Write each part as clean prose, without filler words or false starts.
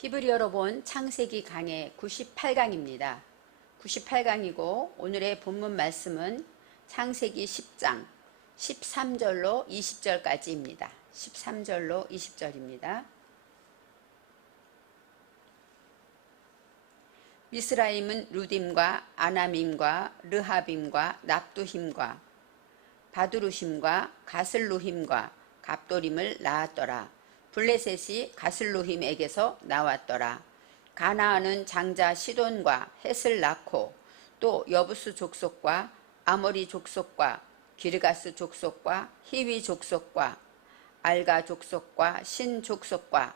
히브리어로 본 창세기 강의 98강입니다. 98강이고 오늘의 본문 말씀은 창세기 10장 13절로 20절까지입니다. 13절로 20절입니다. 미스라임은 루딤과 아나밈과 르하빔과 납두힘과 바두루심과 가슬루힘과 갑도림을 낳았더라. 블레셋이 가슬루힘에게서 나왔더라. 가나안은 장자 시돈과 헷을 낳고 또 여부스 족속과 아모리 족속과 기르가스 족속과 히위 족속과 알가 족속과 신 족속과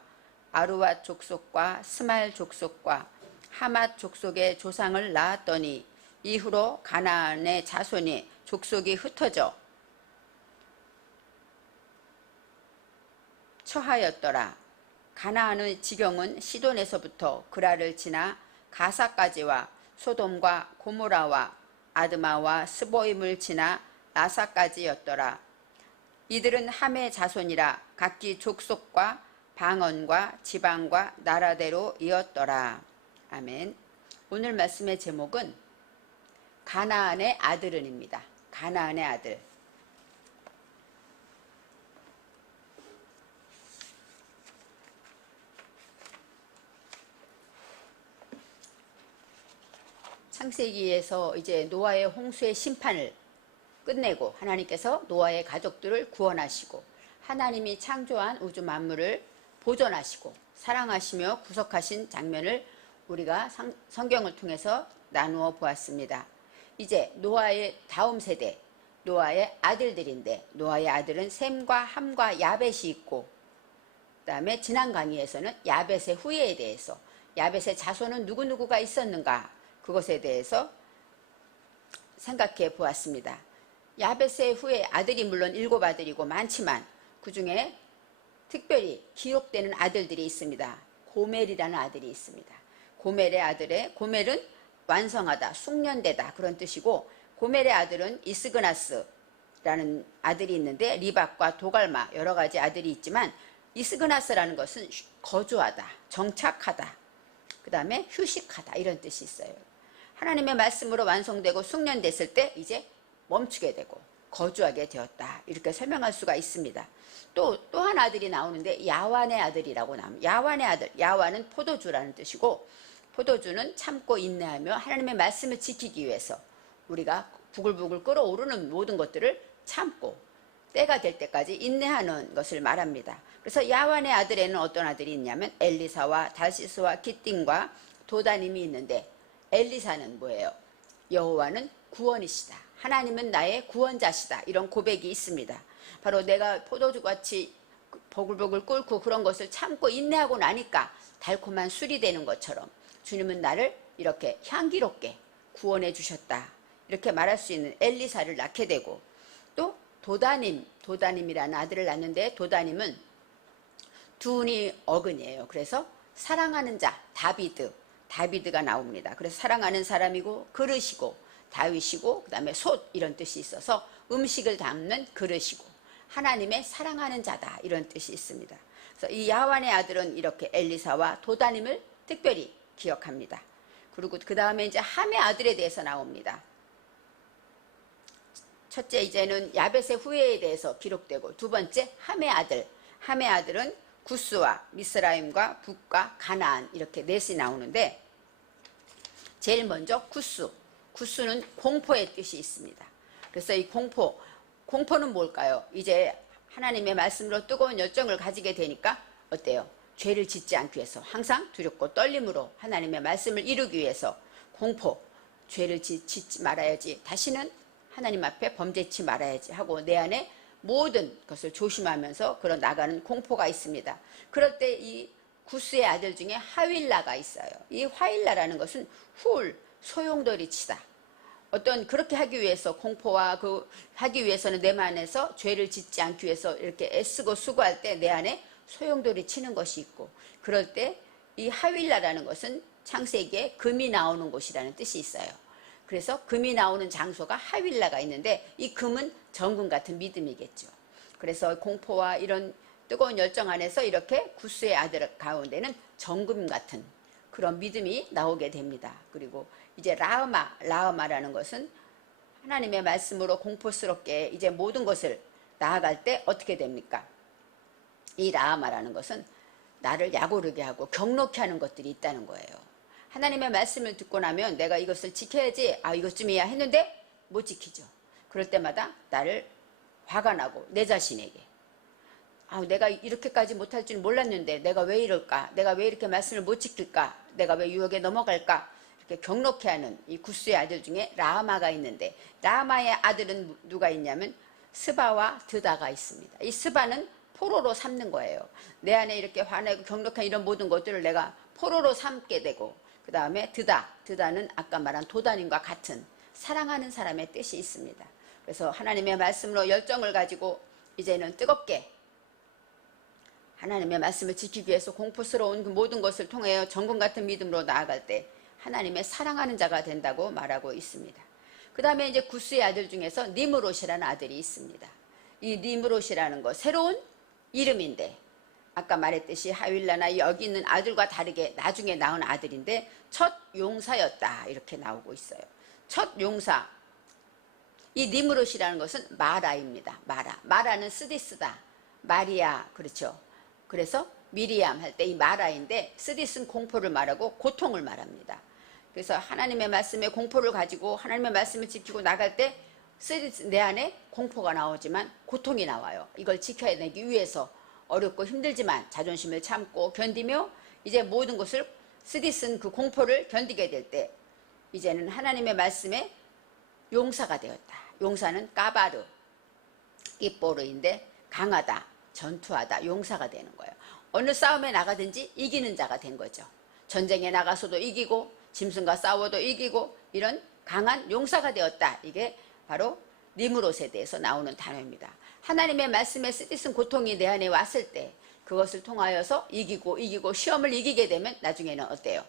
아루왓 족속과 스말 족속과 하맛 족속의 조상을 낳았더니 이후로 가나안의 자손이 족속이 흩어져 처하였더라. 가나안의 지경은 시돈에서부터 그라를 지나 가사까지와 소돔과 고모라와 아드마와 스보임을 지나 라사까지였더라. 이들은 함의 자손이라 각기 족속과 방언과 지방과 나라대로 이었더라. 아멘. 오늘 말씀의 제목은 가나안의 아들은입니다. 가나안의 아들. 창세기에서 이제 노아의 홍수의 심판을 끝내고 하나님께서 노아의 가족들을 구원하시고 하나님이 창조한 우주 만물을 보존하시고 사랑하시며 구속하신 장면을 우리가 성경을 통해서 나누어 보았습니다. 이제 노아의 다음 세대, 노아의 아들들인데 노아의 아들은 셈과 함과 야벳이 있고 그 다음에 지난 강의에서는 야벳의 후예에 대해서 야벳의 자손은 누구누구가 있었는가 그것에 대해서 생각해 보았습니다. 야벳의 후에 아들이 물론 7아들이고 많지만 그 중에 특별히 기록되는 아들들이 있습니다. 고멜이라는 아들이 있습니다. 고멜의 아들의 고멜은 완성하다, 숙련되다 그런 뜻이고 고멜의 아들은 이스그나스라는 아들이 있는데 리박과 도갈마 여러 가지 아들이 있지만 이스그나스라는 것은 거주하다, 정착하다, 그 다음에 휴식하다 이런 뜻이 있어요. 하나님의 말씀으로 완성되고 숙련됐을 때 이제 멈추게 되고 거주하게 되었다 이렇게 설명할 수가 있습니다. 또 한 아들이 나오는데 야완의 아들이라고 나옵니다. 야완의 아들, 야완은 포도주라는 뜻이고 포도주는 참고 인내하며 하나님의 말씀을 지키기 위해서 우리가 부글부글 끓어오르는 모든 것들을 참고 때가 될 때까지 인내하는 것을 말합니다. 그래서 야완의 아들에는 어떤 아들이 있냐면 엘리사와 다시스와 기띵과 도다님이 있는데 엘리사는 뭐예요? 여호와는 구원이시다. 하나님은 나의 구원자시다. 이런 고백이 있습니다. 바로 내가 포도주같이 보글보글 끓고 그런 것을 참고 인내하고 나니까 달콤한 술이 되는 것처럼 주님은 나를 이렇게 향기롭게 구원해 주셨다. 이렇게 말할 수 있는 엘리사를 낳게 되고 또 도다님이라는 아들을 낳는데 도다님은 둔이 어근이에요. 그래서 사랑하는 자 다비드가 나옵니다. 그래서 사랑하는 사람이고 그릇이고 다윗이고 그 다음에 솥 이런 뜻이 있어서 음식을 담는 그릇이고 하나님의 사랑하는 자다 이런 뜻이 있습니다. 그래서 이 야완의 아들은 이렇게 엘리사와 도다님을 특별히 기억합니다. 그리고 그 다음에 이제 함의 아들에 대해서 나옵니다. 첫째 이제는 야벳의 후예에 대해서 기록되고 두 번째 함의 아들은 구스와 미스라임과 북과 가나안 이렇게 넷이 나오는데 제일 먼저 구스는 공포의 뜻이 있습니다. 그래서 이 공포는 뭘까요? 이제 하나님의 말씀으로 뜨거운 열정을 가지게 되니까 어때요? 죄를 짓지 않기 위해서 항상 두렵고 떨림으로 하나님의 말씀을 이루기 위해서 죄를 짓지 말아야지, 다시는 하나님 앞에 범죄치 말아야지 하고 내 안에 모든 것을 조심하면서 그런 나가는 공포가 있습니다. 그럴 때 이 구스의 아들 중에 하윌라가 있어요. 이 하윌라라는 것은 소용돌이 치다. 그렇게 하기 위해서 공포와 하기 위해서는 내 안에서 죄를 짓지 않기 위해서 이렇게 애쓰고 수고할 때 내 안에 소용돌이 치는 것이 있고 그럴 때 이 하윌라라는 것은 창세기에 금이 나오는 곳이라는 뜻이 있어요. 그래서 금이 나오는 장소가 하윌라가 있는데 이 금은 정금 같은 믿음이겠죠. 그래서 공포와 이런 뜨거운 열정 안에서 이렇게 구스의 아들 가운데는 정금 같은 그런 믿음이 나오게 됩니다. 그리고 이제 라흐마라는 것은 하나님의 말씀으로 공포스럽게 이제 모든 것을 나아갈 때 어떻게 됩니까? 이 라흐마라는 것은 나를 약오르게 하고 경록케 하는 것들이 있다는 거예요. 하나님의 말씀을 듣고 나면 내가 이것을 지켜야지, 이것쯤이야 했는데 못 지키죠. 그럴 때마다 나를 화가 나고 내 자신에게 내가 이렇게까지 못할 줄 몰랐는데 내가 왜 이럴까? 내가 왜 이렇게 말씀을 못 지킬까? 내가 왜 유혹에 넘어갈까? 이렇게 경록케 하는 이 구스의 아들 중에 라마가 있는데, 라마의 아들은 누가 있냐면 스바와 드다가 있습니다. 이 스바는 포로로 삼는 거예요. 내 안에 이렇게 화내고 경록한 이런 모든 것들을 내가 포로로 삼게 되고, 그 다음에 드다는 아까 말한 도단인과 같은 사랑하는 사람의 뜻이 있습니다. 그래서 하나님의 말씀으로 열정을 가지고 이제는 뜨겁게 하나님의 말씀을 지키기 위해서 공포스러운 그 모든 것을 통하여 정금 같은 믿음으로 나아갈 때 하나님의 사랑하는 자가 된다고 말하고 있습니다. 그 다음에 이제 구스의 아들 중에서 니므롯이라는 아들이 있습니다. 이 니므롯이라는 거 새로운 이름인데, 아까 말했듯이 하윌라나 여기 있는 아들과 다르게 나중에 낳은 아들인데 첫 용사였다 이렇게 나오고 있어요. 첫 용사. 이 니므롯이라는 것은 마라입니다. 마라는 스디스다. 마리아, 그렇죠. 그래서 미리암 할 때 이 마라인데, 스디스는 공포를 말하고 고통을 말합니다. 그래서 하나님의 말씀에 공포를 가지고 하나님의 말씀을 지키고 나갈 때 스디스 내 안에 공포가 나오지만 고통이 나와요. 이걸 지켜내기 위해서 어렵고 힘들지만 자존심을 참고 견디며 이제 모든 것을 스디스는 그 공포를 견디게 될 때 이제는 하나님의 말씀에 용사가 되었다. 용사는 까바르, 끼뽀르인데 강하다, 전투하다, 용사가 되는 거예요. 어느 싸움에 나가든지 이기는 자가 된 거죠. 전쟁에 나가서도 이기고 짐승과 싸워도 이기고 이런 강한 용사가 되었다. 이게 바로 니므롯에 대해서 나오는 단어입니다. 하나님의 말씀에 쓰디쓴 고통이 내 안에 왔을 때 그것을 통하여서 이기고 시험을 이기게 되면 나중에는 어때요?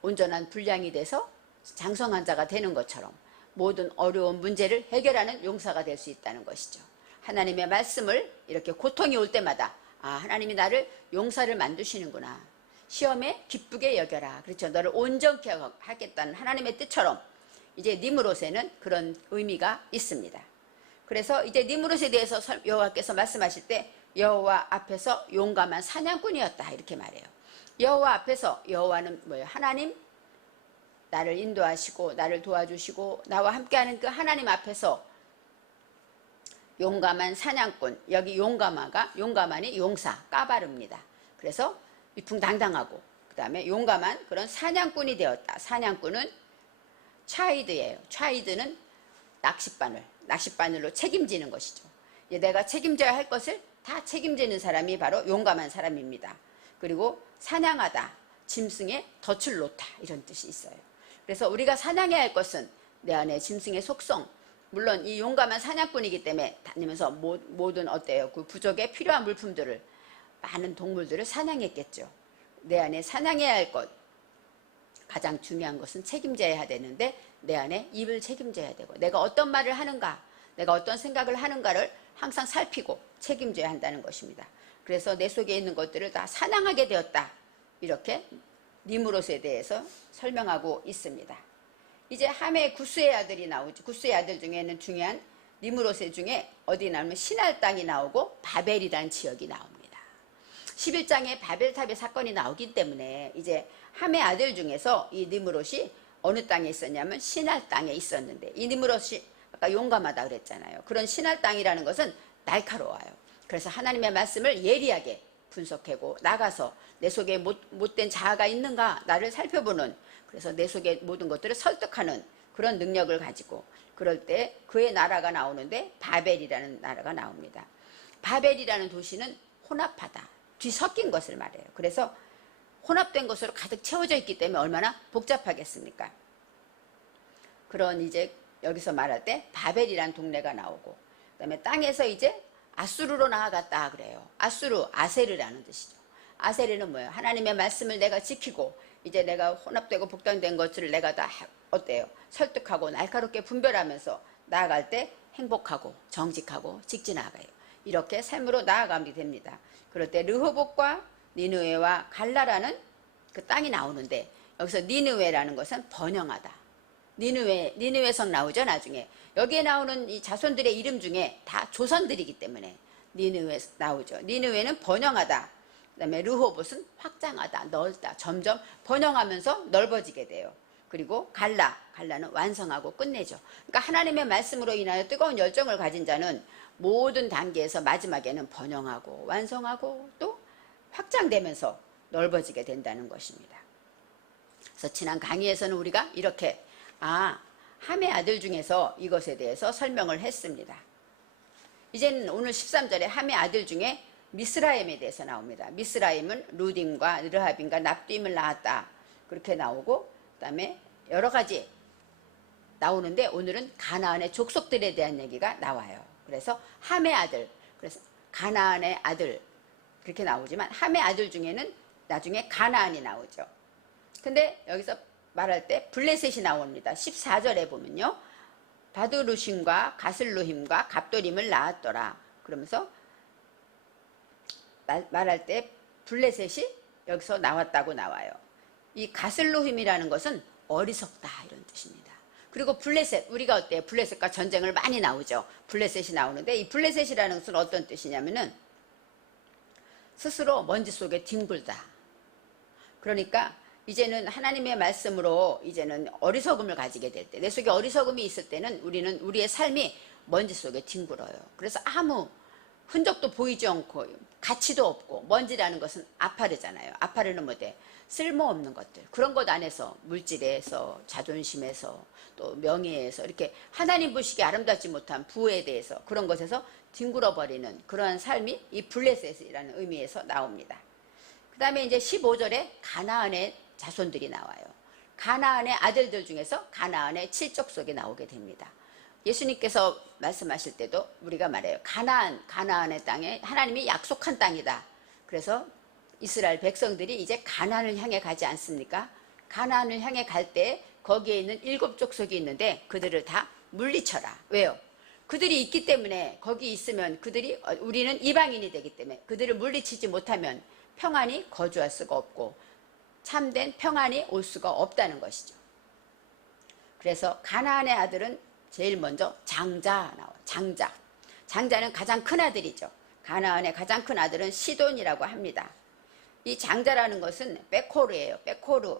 온전한 분량이 돼서 장성한 자가 되는 것처럼 모든 어려운 문제를 해결하는 용사가 될 수 있다는 것이죠. 하나님의 말씀을 이렇게 고통이 올 때마다 하나님이 나를 용사를 만드시는구나. 시험에 기쁘게 여겨라. 그렇죠. 너를 온전케 하겠다는 하나님의 뜻처럼 이제 니므롯에는 그런 의미가 있습니다. 그래서 이제 니므롯에 대해서 여호와께서 말씀하실 때 여호와 앞에서 용감한 사냥꾼이었다 이렇게 말해요. 여호와 앞에서, 여호와는 뭐예요? 하나님, 나를 인도하시고 나를 도와주시고 나와 함께하는 그 하나님 앞에서 용감한 사냥꾼, 여기 용감한이 용사, 까바르입니다. 그래서 위풍당당하고 그 다음에 용감한 그런 사냥꾼이 되었다. 사냥꾼은 차이드예요. 차이드는 낚싯바늘로 책임지는 것이죠. 내가 책임져야 할 것을 다 책임지는 사람이 바로 용감한 사람입니다. 그리고 사냥하다, 짐승의 덫을 놓다 이런 뜻이 있어요. 그래서 우리가 사냥해야 할 것은 내 안에 짐승의 속성, 물론 이 용감한 사냥꾼이기 때문에 다니면서 모든 어때요? 그 부족에 필요한 물품들을, 많은 동물들을 사냥했겠죠. 내 안에 사냥해야 할 것, 가장 중요한 것은 책임져야 되는데 내 안에 입을 책임져야 되고 내가 어떤 말을 하는가, 내가 어떤 생각을 하는가를 항상 살피고 책임져야 한다는 것입니다. 그래서 내 속에 있는 것들을 다 사냥하게 되었다. 이렇게 니므롯에 대해서 설명하고 있습니다. 이제 함에 구스의 아들이 나오죠. 구스의 아들 중에는 중요한 니므롯의 중에 어디 나오면 시날 땅이 나오고 바벨이라는 지역이 나옵니다. 11장에 바벨탑의 사건이 나오기 때문에 이제 함의 아들 중에서 이 니므롯이 어느 땅에 있었냐면 시날 땅에 있었는데, 이 니므롯이 아까 용감하다 그랬잖아요. 그런 시날 땅이라는 것은 날카로워요. 그래서 하나님의 말씀을 예리하게 분석하고 나가서 내 속에 못된 자아가 있는가 나를 살펴보는, 그래서 내 속에 모든 것들을 설득하는 그런 능력을 가지고, 그럴 때 그의 나라가 나오는데 바벨이라는 나라가 나옵니다. 바벨이라는 도시는 혼합하다, 뒤섞인 것을 말해요. 그래서 혼합된 것으로 가득 채워져 있기 때문에 얼마나 복잡하겠습니까? 그런 이제 여기서 말할 때 바벨이라는 동네가 나오고, 그 다음에 땅에서 이제 아수르로 나아갔다 그래요. 아세르라는 뜻이죠. 아세르는 뭐예요? 하나님의 말씀을 내가 지키고 이제 내가 혼합되고 복당된 것들을 내가 다 어때요? 설득하고 날카롭게 분별하면서 나아갈 때 행복하고 정직하고 직진하가요. 이렇게 삶으로 나아가게 됩니다. 그럴 때 르호봇과 니느웨와 갈라라는 그 땅이 나오는데 여기서 니느웨라는 것은 번영하다. 니느웨성 나오죠 나중에. 여기에 나오는 이 자손들의 이름 중에 다 조선들이기 때문에 니느웨 나오죠. 니느웨는 번영하다. 그 다음에 르호봇은 확장하다, 넓다. 점점 번영하면서 넓어지게 돼요. 그리고 갈라는 완성하고 끝내죠. 그러니까 하나님의 말씀으로 인하여 뜨거운 열정을 가진 자는 모든 단계에서 마지막에는 번영하고 완성하고 또 확장되면서 넓어지게 된다는 것입니다. 그래서 지난 강의에서는 우리가 이렇게 함의 아들 중에서 이것에 대해서 설명을 했습니다. 이제는 오늘 13절에 함의 아들 중에 미스라임에 대해서 나옵니다. 미스라임은 루딤과 르하빔과 납두임을 낳았다. 그렇게 나오고 그 다음에 여러 가지 나오는데 오늘은 가나안의 족속들에 대한 얘기가 나와요. 그래서 함의 아들, 그래서 가나안의 아들 그렇게 나오지만 함의 아들 중에는 나중에 가나안이 나오죠. 근데 여기서 말할 때 블레셋이 나옵니다. 14절에 보면요. 바드루심과 가슬루힘과 갑도림을 낳았더라. 그러면서 말할 때 블레셋이 여기서 나왔다고 나와요. 이 가슬루힘이라는 것은 어리석다 이런 뜻입니다. 그리고 블레셋, 우리가 어때요? 블레셋과 전쟁을 많이 나오죠. 블레셋이 나오는데 이 블레셋이라는 것은 어떤 뜻이냐면은 스스로 먼지 속에 뒹굴다. 그러니까 이제는 하나님의 말씀으로 이제는 어리석음을 가지게 될 때, 내 속에 어리석음이 있을 때는 우리는 우리의 삶이 먼지 속에 뒹굴어요. 그래서 아무 흔적도 보이지 않고 가치도 없고, 먼지라는 것은 아파르잖아요. 아파르는 뭐대? 쓸모없는 것들, 그런 것 안에서 물질에서, 자존심에서, 또 명예에서 이렇게 하나님 보시기에 아름답지 못한 부에 대해서 그런 것에서 뒹굴어버리는 그러한 삶이 이 블레셋이라는 의미에서 나옵니다. 그 다음에 이제 15절에 가나안의 자손들이 나와요. 가나안의 아들들 중에서 가나안의 칠족속이 나오게 됩니다. 예수님께서 말씀하실 때도 우리가 말해요. 가나안의 땅에 하나님이 약속한 땅이다. 그래서 이스라엘 백성들이 이제 가나안을 향해 가지 않습니까? 가나안을 향해 갈 때 거기에 있는 7족속이 있는데 그들을 다 물리쳐라. 왜요? 그들이 있기 때문에 거기 있으면 우리는 이방인이 되기 때문에 그들을 물리치지 못하면 평안이 거주할 수가 없고 참된 평안이 올 수가 없다는 것이죠. 그래서 가나안의 아들은 제일 먼저 장자 나와요. 장자는 가장 큰 아들이죠. 가나안의 가장 큰 아들은 시돈이라고 합니다. 이 장자라는 것은 빼코르예요. 빼코르,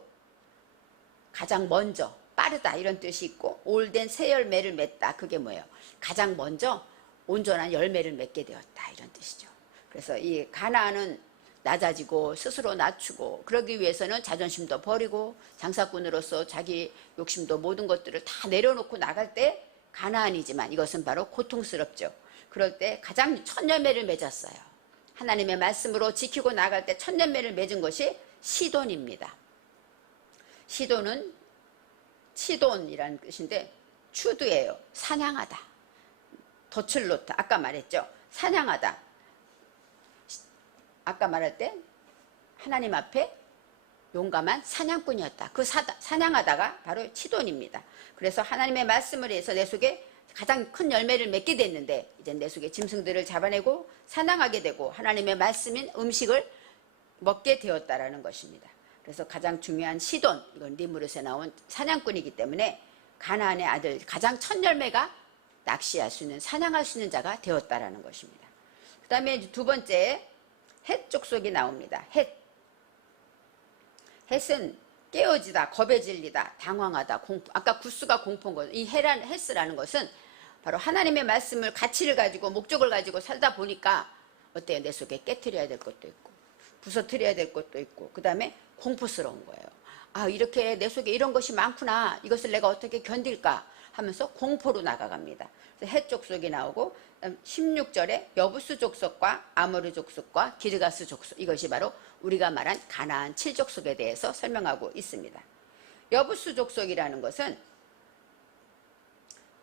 가장 먼저, 빠르다 이런 뜻이 있고, 올된 새 열매를 맺다, 그게 뭐예요? 가장 먼저 온전한 열매를 맺게 되었다 이런 뜻이죠. 그래서 이 가나안은 낮아지고 스스로 낮추고 그러기 위해서는 자존심도 버리고 장사꾼으로서 자기 욕심도 모든 것들을 다 내려놓고 나갈 때 가나안이지만 이것은 바로 고통스럽죠. 그럴 때 가장 첫 열매를 맺었어요. 하나님의 말씀으로 지키고 나갈 때 첫 열매를 맺은 것이 시돈입니다. 시돈은 치돈이라는 뜻인데 추드예요. 사냥하다. 덫을 아까 말했죠. 사냥하다. 아까 말할 때 하나님 앞에 용감한 사냥꾼이었다. 그 사냥하다가 바로 치돈입니다. 그래서 하나님의 말씀을 해서 내 속에 가장 큰 열매를 맺게 됐는데 이제 내 속에 짐승들을 잡아내고 사냥하게 되고 하나님의 말씀인 음식을 먹게 되었다라는 것입니다. 그래서 가장 중요한 시돈, 이건 리무릇에 나온 사냥꾼이기 때문에 가나안의 아들 가장 첫 열매가 낚시할 수 있는, 사냥할 수 있는 자가 되었다라는 것입니다. 그 다음에 두 번째 헷 족속이 나옵니다. 헷은 깨어지다, 겁에 질리다, 당황하다, 공포. 아까 구스가 공포인 거죠. 이 헷스라는 것은 바로 하나님의 말씀을, 가치를 가지고 목적을 가지고 살다 보니까 어때요? 내 속에 깨트려야 될 것도 있고 부서뜨려야 될 것도 있고 그 다음에 공포스러운 거예요. 이렇게 내 속에 이런 것이 많구나. 이것을 내가 어떻게 견딜까 하면서 공포로 나가갑니다. 그래서 헷 족속이 나오고 16절에 여부스 족속과 아모르 족속과 기르가스 족속, 이것이 바로 우리가 말한 가나안 7족속에 대해서 설명하고 있습니다. 여부스 족속이라는 것은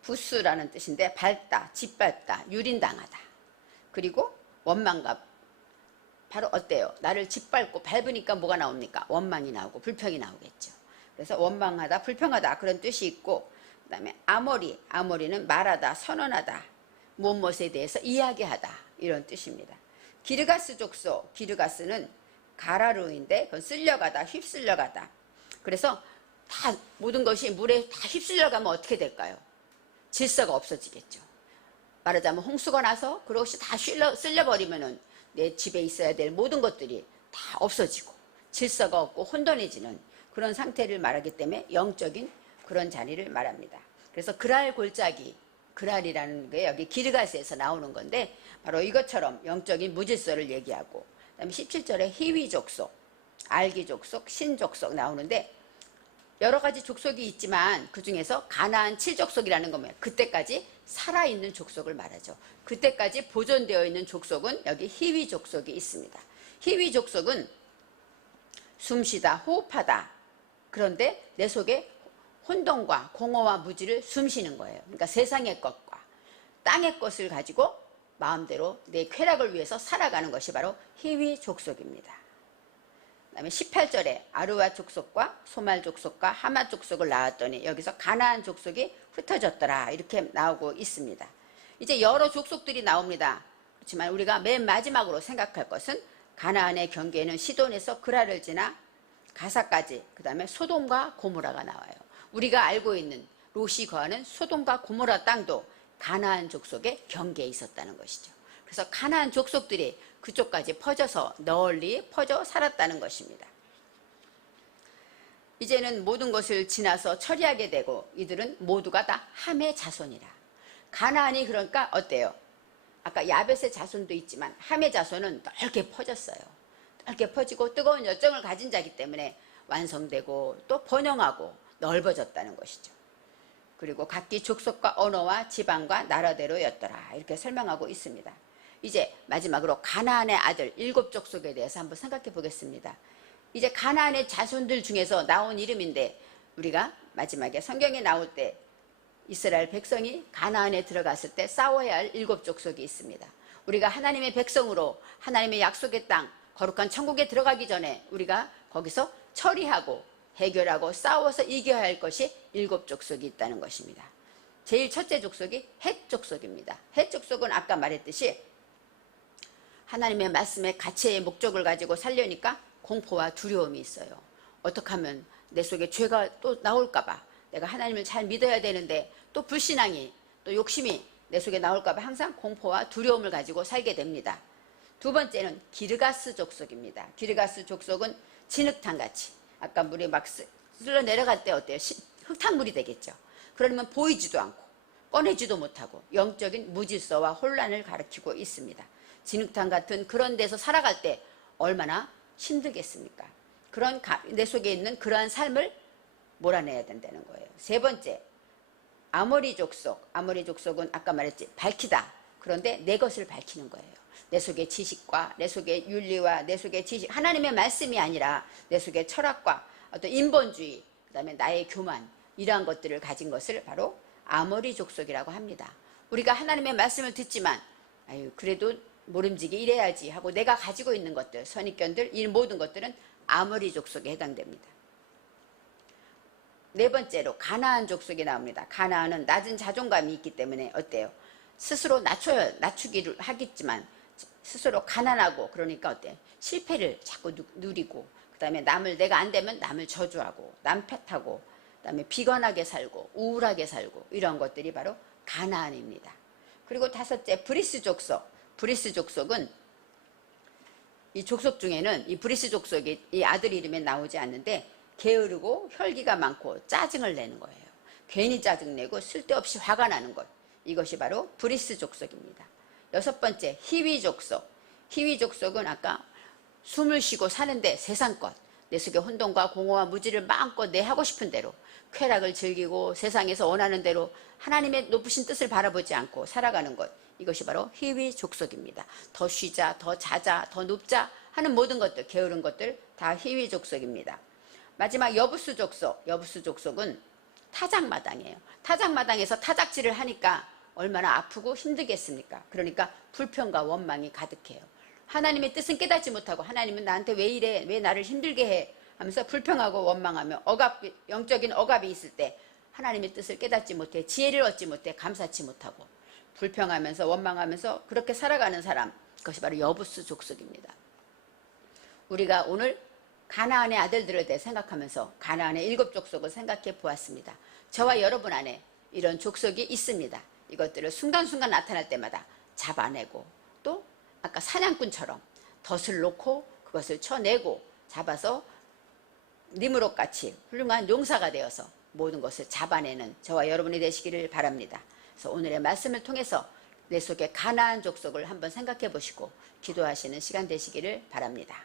부스라는 뜻인데 밟다, 짓밟다, 유린당하다. 그리고 원망과, 바로 어때요? 나를 짓밟고 밟으니까 뭐가 나옵니까? 원망이 나오고 불평이 나오겠죠. 그래서 원망하다, 불평하다 그런 뜻이 있고, 그 다음에 아모리는 말하다, 선언하다, 무엇에 대해서 이야기하다, 이런 뜻입니다. 기르가스 족속, 기르가스는 가라르인데 그건 쓸려가다, 휩쓸려가다. 그래서 다 모든 것이 물에 다 휩쓸려가면 어떻게 될까요? 질서가 없어지겠죠. 말하자면 홍수가 나서 그것이 다 쓸려버리면은 내 집에 있어야 될 모든 것들이 다 없어지고 질서가 없고 혼돈해지는 그런 상태를 말하기 때문에 영적인 그런 자리를 말합니다. 그래서 그랄 골짜기, 그랄이라는 게 여기 기르가스에서 나오는 건데 바로 이것처럼 영적인 무질서를 얘기하고, 그다음에 17절에 히위 족속, 알기 족속, 신 족속 나오는데 여러 가지 족속이 있지만 그 중에서 가나안 7족속이라는 거면 그때까지 살아있는 족속을 말하죠. 그때까지 보존되어 있는 족속은 여기 히위 족속이 있습니다. 히위 족속은 숨쉬다, 호흡하다. 그런데 내 속에 혼돈과 공허와 무지를 숨쉬는 거예요. 그러니까 세상의 것과 땅의 것을 가지고 마음대로 내 쾌락을 위해서 살아가는 것이 바로 히위 족속입니다. 그 다음에 18절에 아르와 족속과 소말 족속과 하마 족속을 낳았더니 여기서 가나안 족속이 흩어졌더라 이렇게 나오고 있습니다. 이제 여러 족속들이 나옵니다. 그렇지만 우리가 맨 마지막으로 생각할 것은 가나안의 경계에는 시돈에서 그라를 지나 가사까지, 그 다음에 소돔과 고모라가 나와요. 우리가 알고 있는 롯이 거하는 소돔과 고모라 땅도 가나안 족속의 경계에 있었다는 것이죠. 그래서 가나안 족속들이 그쪽까지 퍼져서 널리 퍼져 살았다는 것입니다. 이제는 모든 것을 지나서 처리하게 되고 이들은 모두가 다 함의 자손이라. 가나안이 그러니까 어때요? 아까 야벳의 자손도 있지만 함의 자손은 넓게 퍼졌어요. 넓게 퍼지고 뜨거운 열정을 가진 자기 때문에 완성되고 또 번영하고 넓어졌다는 것이죠. 그리고 각기 족속과 언어와 지방과 나라대로였더라 이렇게 설명하고 있습니다. 이제 마지막으로 가나안의 아들 7족속에 대해서 한번 생각해 보겠습니다. 이제 가나안의 자손들 중에서 나온 이름인데 우리가 마지막에 성경에 나올 때 이스라엘 백성이 가나안에 들어갔을 때 싸워야 할 7족속이 있습니다. 우리가 하나님의 백성으로 하나님의 약속의 땅 거룩한 천국에 들어가기 전에 우리가 거기서 처리하고 해결하고 싸워서 이겨야 할 것이 7족속이 있다는 것입니다. 제일 첫째 족속이 헷 족속입니다. 헷 족속은 아까 말했듯이 하나님의 말씀의 가치의 목적을 가지고 살려니까 공포와 두려움이 있어요. 어떻게 하면 내 속에 죄가 또 나올까봐, 내가 하나님을 잘 믿어야 되는데 또 불신앙이 또 욕심이 내 속에 나올까봐 항상 공포와 두려움을 가지고 살게 됩니다. 두 번째는 기르가스 족속입니다. 기르가스 족속은 진흙탕같이, 아까 물이 막 쓸려 내려갈 때 어때요? 흙탕물이 되겠죠. 그러면 보이지도 않고 꺼내지도 못하고 영적인 무질서와 혼란을 가리키고 있습니다. 진흙탕 같은 그런 데서 살아갈 때 얼마나 힘들겠습니까? 그런 내 속에 있는 그러한 삶을 몰아내야 된다는 거예요. 세 번째, 아모리 족속. 아모리 족속은 아까 말했지, 밝히다. 그런데 내 것을 밝히는 거예요. 내 속의 지식과 내 속의 윤리와 내 속의 지식, 하나님의 말씀이 아니라 내 속의 철학과 어떤 인본주의, 그 다음에 나의 교만, 이러한 것들을 가진 것을 바로 아모리 족속이라고 합니다. 우리가 하나님의 말씀을 듣지만 아유 그래도 모름지기 이래야지 하고 내가 가지고 있는 것들, 선입견들, 이 모든 것들은 아모리 족속에 해당됩니다. 네 번째로 가나안 족속이 나옵니다. 가나안은 낮은 자존감이 있기 때문에 어때요? 스스로 낮추기를 하겠지만 스스로 가난하고, 그러니까 어때? 실패를 자꾸 누리고, 그 다음에 내가 안 되면 남을 저주하고 남 탓하고, 그 다음에 비관하게 살고 우울하게 살고, 이런 것들이 바로 가나안입니다. 그리고 다섯째, 브리스 족속. 브리스 족속은 이 족속 중에는 이 브리스 족속이 이 아들 이름에 나오지 않는데 게으르고 혈기가 많고 짜증을 내는 거예요. 괜히 짜증내고 쓸데없이 화가 나는 것, 이것이 바로 브리스 족속입니다. 여섯 번째, 히위 족속. 히위 족속은 아까 숨을 쉬고 사는데 세상것, 내 속의 혼돈과 공허와 무지를 마음껏 내 하고 싶은 대로 쾌락을 즐기고 세상에서 원하는 대로 하나님의 높으신 뜻을 바라보지 않고 살아가는 것, 이것이 바로 히위 족속입니다. 더 쉬자, 더 자자, 더 눕자 하는 모든 것들, 게으른 것들 다 히위 족속입니다. 마지막 여부스 족속. 여부스 족속은 타작마당이에요. 타작마당에서 타작질을 하니까 얼마나 아프고 힘들겠습니까? 그러니까 불평과 원망이 가득해요. 하나님의 뜻은 깨닫지 못하고 하나님은 나한테 왜 이래, 왜 나를 힘들게 해 하면서 불평하고 원망하며 영적인 억압이 있을 때 하나님의 뜻을 깨닫지 못해, 지혜를 얻지 못해, 감사치 못하고 불평하면서 원망하면서 그렇게 살아가는 사람, 그것이 바로 여부스 족속입니다. 우리가 오늘 가나안의 아들들에 대해 생각하면서 가나안의 7 족속을 생각해 보았습니다. 저와 여러분 안에 이런 족속이 있습니다. 이것들을 순간순간 나타날 때마다 잡아내고 또 아까 사냥꾼처럼 덫을 놓고 그것을 쳐내고 잡아서 니므롯같이 훌륭한 용사가 되어서 모든 것을 잡아내는 저와 여러분이 되시기를 바랍니다. 그래서 오늘의 말씀을 통해서 내 속에 가나안 족속을 한번 생각해 보시고 기도하시는 시간 되시기를 바랍니다.